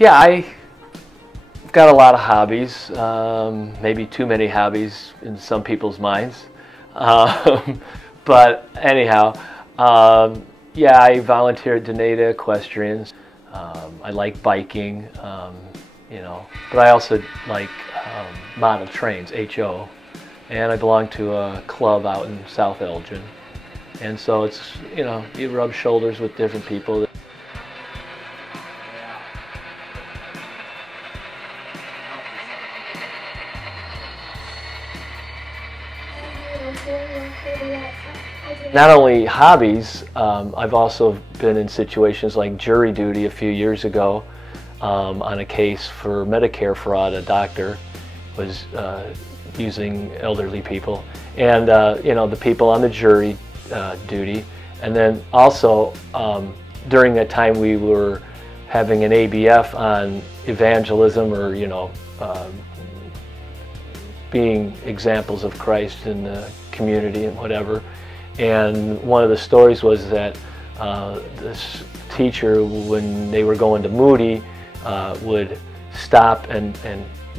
Yeah, I've got a lot of hobbies, maybe too many hobbies in some people's minds. But anyhow, yeah, I volunteer at Denata Equestrians. I like biking, you know, but I also like model trains, HO, and I belong to a club out in South Elgin. And so it's, you know, you rub shoulders with different people. Not only hobbies, I've also been in situations like jury duty a few years ago on a case for Medicare fraud. A doctor was using elderly people, and you know, the people on the jury duty. And then also during that time we were having an ABF on evangelism, or you know, being examples of Christ in the community and whatever. And one of the stories was that this teacher, when they were going to Moody, would stop and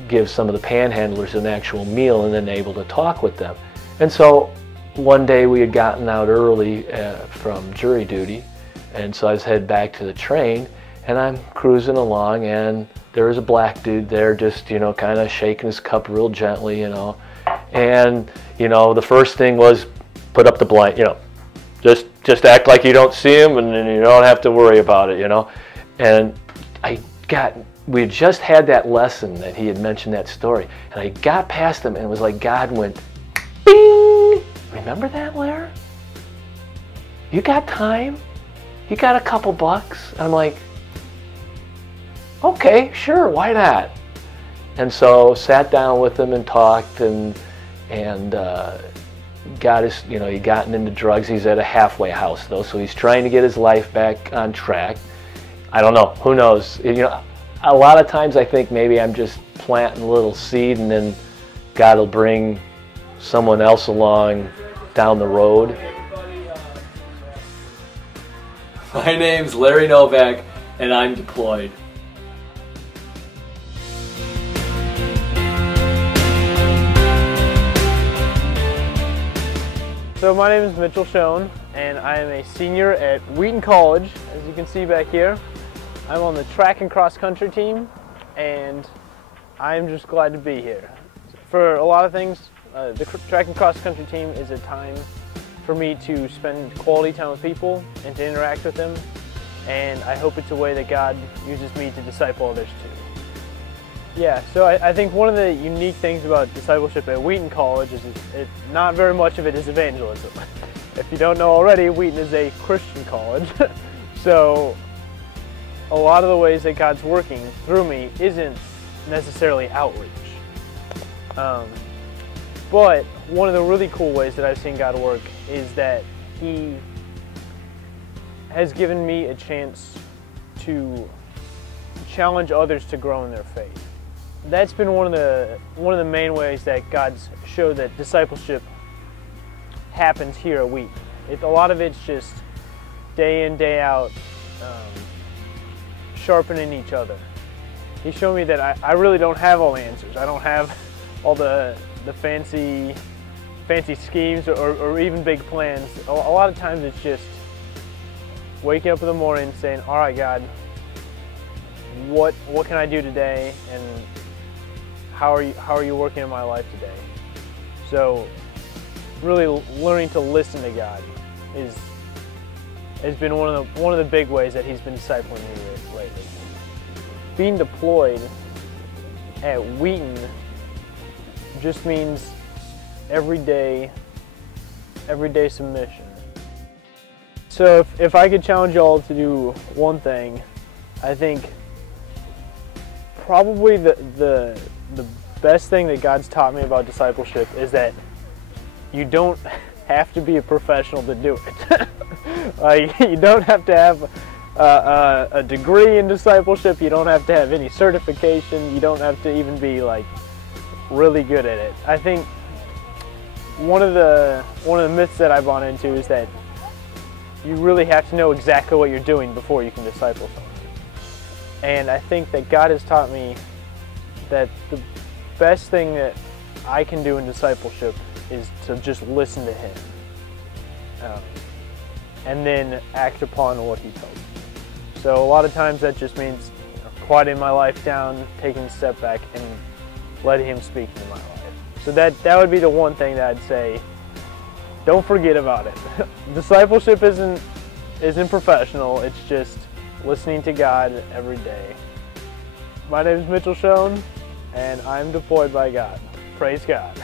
give some of the panhandlers an actual meal and then able to talk with them. And so one day we had gotten out early from jury duty, and so I was headed back to the train, and I'm cruising along, and there was a black dude there just, you know, kind of shaking his cup real gently, you know. And, you know, the first thing was, put up the blind, you know, just act like you don't see him, and then you don't have to worry about it, you know. And we had just had that lesson that he had mentioned that story, and I got past him, and it was like God went, bing! Remember that, Lair? You got time? You got a couple bucks? I'm like, okay, sure, why not? And so sat down with him and talked, and got his, you know, he gotten into drugs. He's at a halfway house though, so he's trying to get his life back on track. I don't know, who knows? You know, a lot of times I think maybe I'm just planting a little seed, and then God will bring someone else along down the road. My name's Larry Novak, and I'm deployed. So my name is Mitchell Schoen, and I am a senior at Wheaton College, as you can see back here. I'm on the track and cross country team, and I'm just glad to be here. For a lot of things, the track and cross country team is a time for me to spend quality time with people and to interact with them, and I hope it's a way that God uses me to disciple others too. Yeah, so I think one of the unique things about discipleship at Wheaton College is not very much of it is evangelism. If you don't know already, Wheaton is a Christian college. So a lot of the ways that God's working through me isn't necessarily outreach. But one of the really cool ways that I've seen God work is that He has given me a chance to challenge others to grow in their faith. That's been one of the main ways that God's showed that discipleship happens here at Wheaton. A lot of it's just day in, day out, sharpening each other. He showed me that I really don't have all the answers. I don't have all the fancy schemes or even big plans. A lot of times it's just waking up in the morning saying, all right, God, what can I do today, and how are you working in my life today? So really learning to listen to God has been one of the big ways that He's been discipling me lately. Being deployed at Wheaton just means everyday submission. So if I could challenge y'all to do one thing, I think probably the best thing that God's taught me about discipleship is that you don't have to be a professional to do it. Like, you don't have to have a degree in discipleship. You don't have to have any certification. You don't have to even be like really good at it. I think one of the myths that I bought into is that you really have to know exactly what you're doing before you can disciple someone. And I think that God has taught me that the best thing that I can do in discipleship is to just listen to Him. And then act upon what He tells me. So a lot of times that just means quieting my life down, taking a step back, and letting Him speak into my life. So that would be the one thing that I'd say, don't forget about it. Discipleship isn't professional, it's just listening to God every day. My name is Schoen, and I'm deployed by God. Praise God.